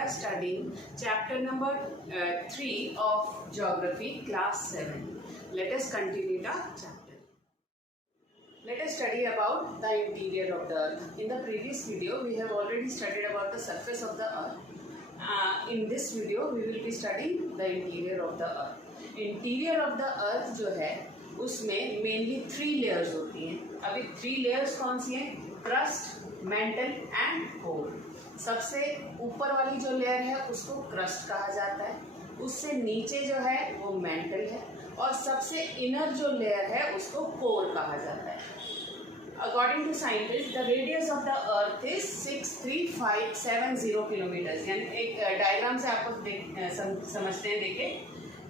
are studying chapter number 3 of Geography, class 7. Let us continue the chapter. Let us study about the interior of the earth. In the previous video, we have already studied about the surface of the earth. In this video, we will be studying the interior of the earth. Interior of the earth जो है उसमें mainly 3 layers होती हैं. अभी 3 layers कौन सी हैं? Crust, mental and core. सबसे ऊपर वाली जो लेयर है उसको क्रस्ट कहा जाता है, उससे नीचे जो है वो मेंटल है और सबसे इनर जो लेयर है उसको कोर कहा जाता है. According to scientist the radius of the earth is 63570 kilometre. यानी एक डायग्राम से आपको समझते हैं. देखिए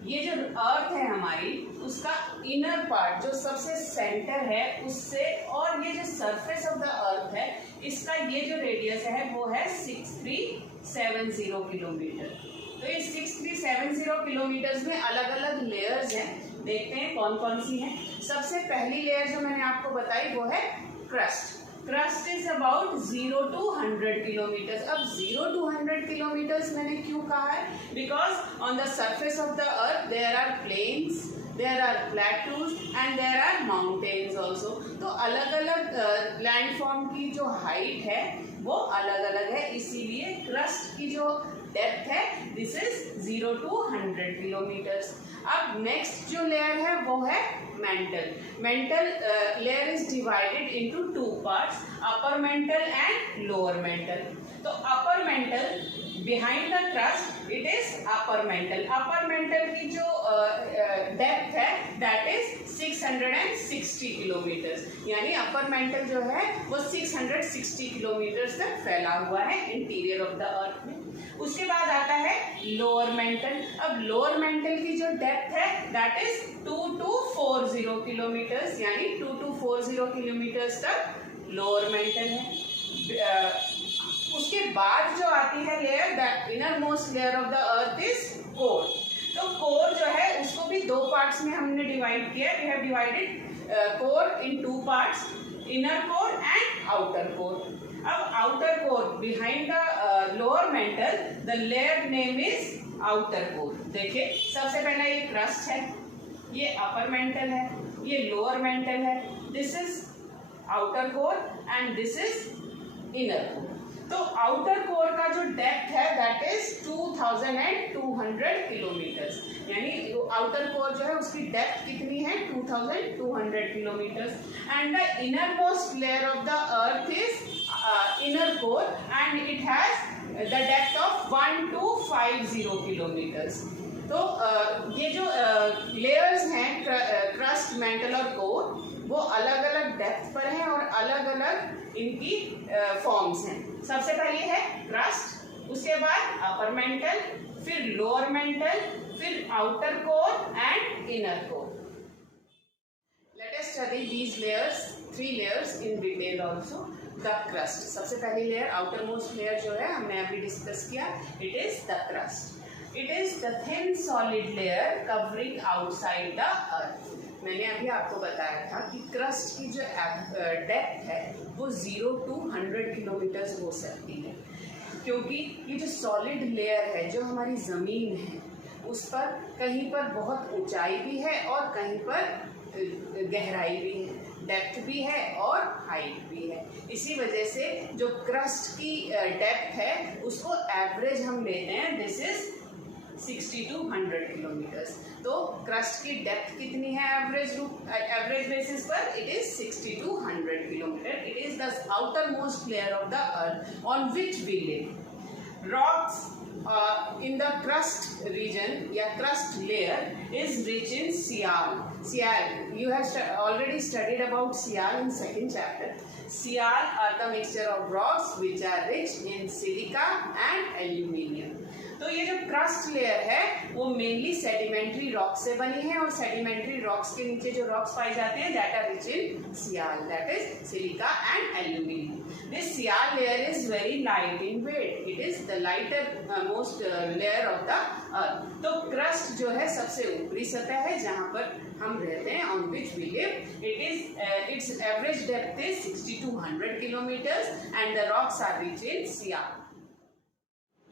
ये जो अर्थ है हमारी उसका इनर पार्ट जो सबसे सेंटर है उससे और ये जो सरफेस ऑफ द अर्थ है इसका ये जो रेडियस है वो है 6370 किलोमीटर. तो ये 6370 किलोमीटर में अलग अलग लेयर्स हैं. देखते हैं कौन कौन सी हैं. सबसे पहली लेयर जो मैंने आपको बताई वो है crust. Crust is about 0 to 100 kilometre. अब 0 to 100 किलोमीटर्स मैंने क्यों कहा है? Because on the surface of the earth there are plains, there are plateaus and there are mountains also. तो अलग अलग लैंडफॉर्म की जो हाइट है वो अलग अलग है, इसीलिए क्रस्ट की जो डेप्थ है दिस इज 0 to 100 किलोमीटर्स. अब नेक्स्ट जो लेयर है वो है mantle. Mantle layer is divided into 2 parts, upper mantle and lower mantle. तो upper mantle behind the crust it is upper mantle. Upper mantle की जो डेप्थ है दैट इज 660 किलोमीटर. यानी अपर मेंटल जो है वो 660 किलोमीटर तक फैला हुआ है इंटीरियर ऑफ द अर्थ में. उसके बाद आता है लोअर मेंटल. अब लोअर मेंटल की जो डेप्थ है दैट इज 2240 किलोमीटर. यानी 2240 किलोमीटर तक लोअर मेंटल है. उसके बाद जो आती है layer the inner most layer of the earth is core. तो कोर जो है उसको भी 2 पार्ट्स में हमने डिवाइड किया. We have divided core in 2 parts, inner core and outer core. अब outer core behind the lower mantle the layer name is outer core. देखिए सबसे पहला ये क्रस्ट है, ये अपर मेंटल है, ये लोअर मेंटल है. This is outer core and this is inner core. तो आउटर कोर का जो डेप्थ है दैट इज 2200 किलोमीटर. यानी आउटर कोर जो है उसकी डेप्थ कितनी है? 2200 kilometre. And the inner most layer of the earth is inner core and it has the depth of 1250 kilometres. तो ये जो लेयर्स हैं क्रस्ट, मेंटल और कोर वो अलग अलग डेप्थ पर हैं और अलग अलग इनकी फॉर्म्स हैं. सबसे पहले है क्रस्ट, उसके बाद अपर मेंटल, फिर लोअर मेंटल, फिर outer core and inner core. Let us study these layers, 3 layers in detail also. The crust, सबसे पहली लेयर आउटर मोस्ट लेयर जो है हमने अभी डिस्कस किया, it is the crust. It is the thin solid layer covering outside the earth. मैंने अभी आपको बताया था कि क्रस्ट की जो डेप्थ है वो 0 to 100 किलोमीटर हो सकती है, क्योंकि ये जो सॉलिड लेयर है जो हमारी ज़मीन है उस पर कहीं पर बहुत ऊंचाई भी है और कहीं पर गहराई भी है, डेप्थ भी है और हाइट भी है. इसी वजह से जो क्रस्ट की डेप्थ है उसको एवरेज हम लेते हैं, दिस इज 60 to 100 किलोमीटर. तो क्रस्ट की डेप्थ कितनी है एवरेज बेसिस पर? It is 60 to 100 kilometre. It is the outer most layer of the earth on which we live. Rocks in the crust region या crust layer is rich in sial. Sial, you have already studied about sial in 2nd chapter. Sial are the mixture of rocks which are rich in silica and aluminium. तो ये जो crust layer है वो mainly sedimentary rock से बनी है और sedimentary rocks के नीचे जो रॉक्स पाए जाते हैं that are rich in sial, that is silica and aluminium. This sial layer is very light in weight. It is the lighter most layer of the earth. तो क्रस्ट जो है सबसे ऊपरी सतह है जहाँ पर हम रहते हैं, on which we live. It is its average depth is 60 to 100 kilometre and the rocks are rich in sial.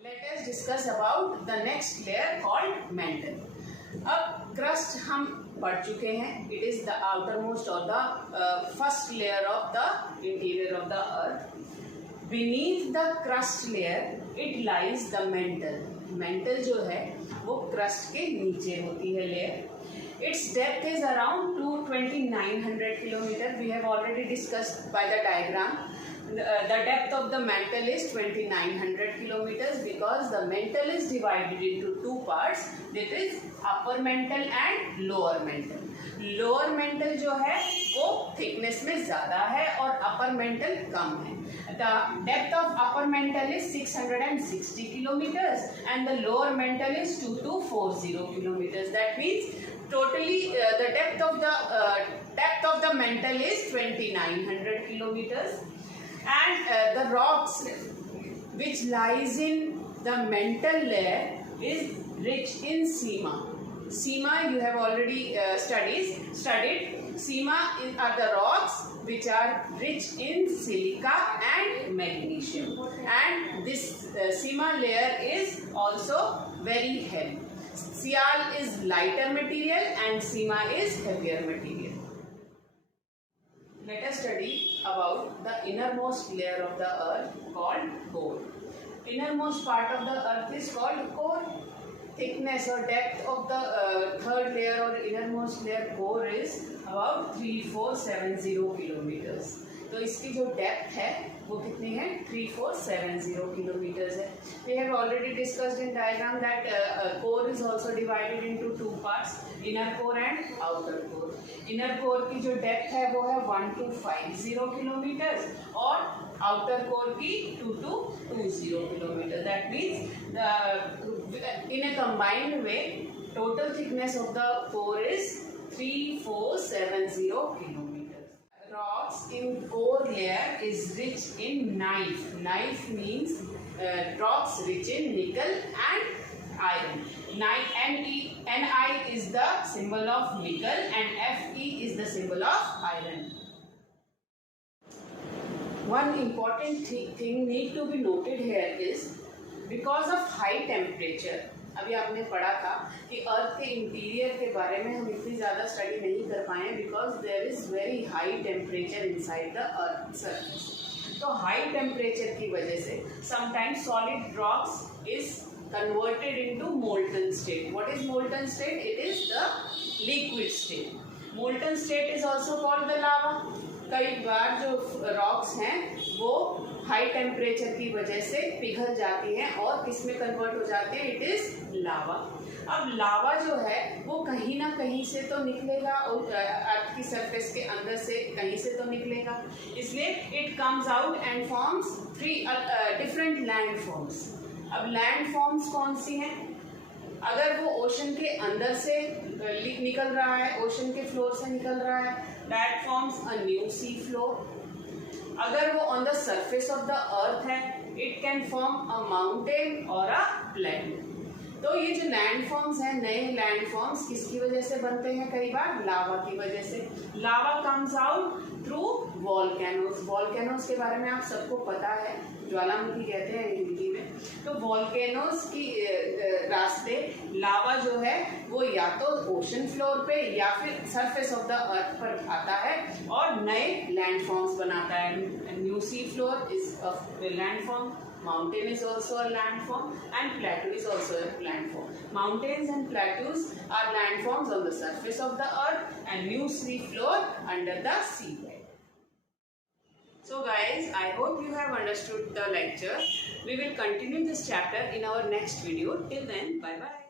Let us discuss about the next layer called mantle. अब crust हम पढ़ चुके हैं. It is the outermost or the first layer of the interior of the earth. Beneath the crust layer, it lies the mantle. Mantle जो है वो crust के नीचे होती है layer. Its depth is around 2,900 kilometer. We have already discussed by the diagram. The depth of the mantle is 2,900 kilometers because the mantle is divided into two parts. That is upper mantle and lower mantle. Lower mantle जो है वो thickness में ज़्यादा है और upper mantle कम है. The depth of upper mantle is 660 kilometers and the lower mantle is 2240 kilometers. That means totally the depth of the mantle is 2,900 kilometers. And the rocks which lies in the mantle layer is rich in sima. Sima you have already studied. Sima are the rocks which are rich in silica and magnesium. And this sima layer is also very heavy. Sial is lighter material and sima is heavier material. Let us study about the innermost layer of the earth called core. Innermost part of the earth is called core. Thickness or depth of the third layer or innermost layer core is about 3470 kilometers. तो इसकी जो depth है वो कितनी है 3470 kilometers है. We have already discussed in diagram that core is also divided into two parts, inner core and outer core. Inner core की जो डेप्थ है वो है 1250 kilometers और outer core की 2220 kilometers. That means in a combined way, total thickness of the core is 3470 kilometers. Rocks in core layer is rich in knife. Knife means rocks rich in nickel and iron. Ni is the symbol of nickel and Fe is the symbol of iron. One important thing need to be noted here is because of high temperature. अभी आपने पढ़ा था कि अर्थ के interior के बारे में हम इतनी ज़्यादा स्टडी नहीं कर पाए because there is very high temperature inside the earth surface. तो हाई टेम्परेचर की वजह से sometimes solid rocks is converted into molten state. What is molten state? It is the liquid state. Molten state is also called the lava. कई बार जो rocks हैं वो high temperature की वजह से पिघल जाती हैं और किस में कन्वर्ट हो जाते हैं? इट इज लावा. अब लावा जो है वो कहीं ना कहीं से तो निकलेगा और अर्थ की सरफेस के अंदर से कहीं से तो निकलेगा. इसलिए it comes out and forms three different land forms. अब लैंड फॉर्म्स कौन सी हैं? अगर वो ओशन के अंदर से निकल रहा है, ओशन के फ्लोर से निकल रहा है, that forms a new sea floor. अगर वो on the surface of the earth है, it can form a mountain और अ प्लेन. तो ये जो लैंड फॉर्म्स हैं, नए लैंड फॉर्म्स किसकी वजह से बनते हैं? कई बार लावा की वजह से. Lava comes out through volcanoes. Volcanoes के बारे में आप सबको पता है, ज्वालामुखी कहते हैं हिंदी में. तो वॉल्केनोज की रास्ते लावा जो है वो या तो ओशन फ्लोर पे या फिर सरफेस ऑफ द अर्थ पर आता है और नए लैंड फॉर्म्स बनाता है. New sea floor is a land form. Mountain is also a landform and plateau is also a landform. Mountains and plateaus are landforms on the surface of the earth and new sea floor under the seabed. So guys, I hope you have understood the lecture. We will continue this chapter in our next video. Till then, bye bye.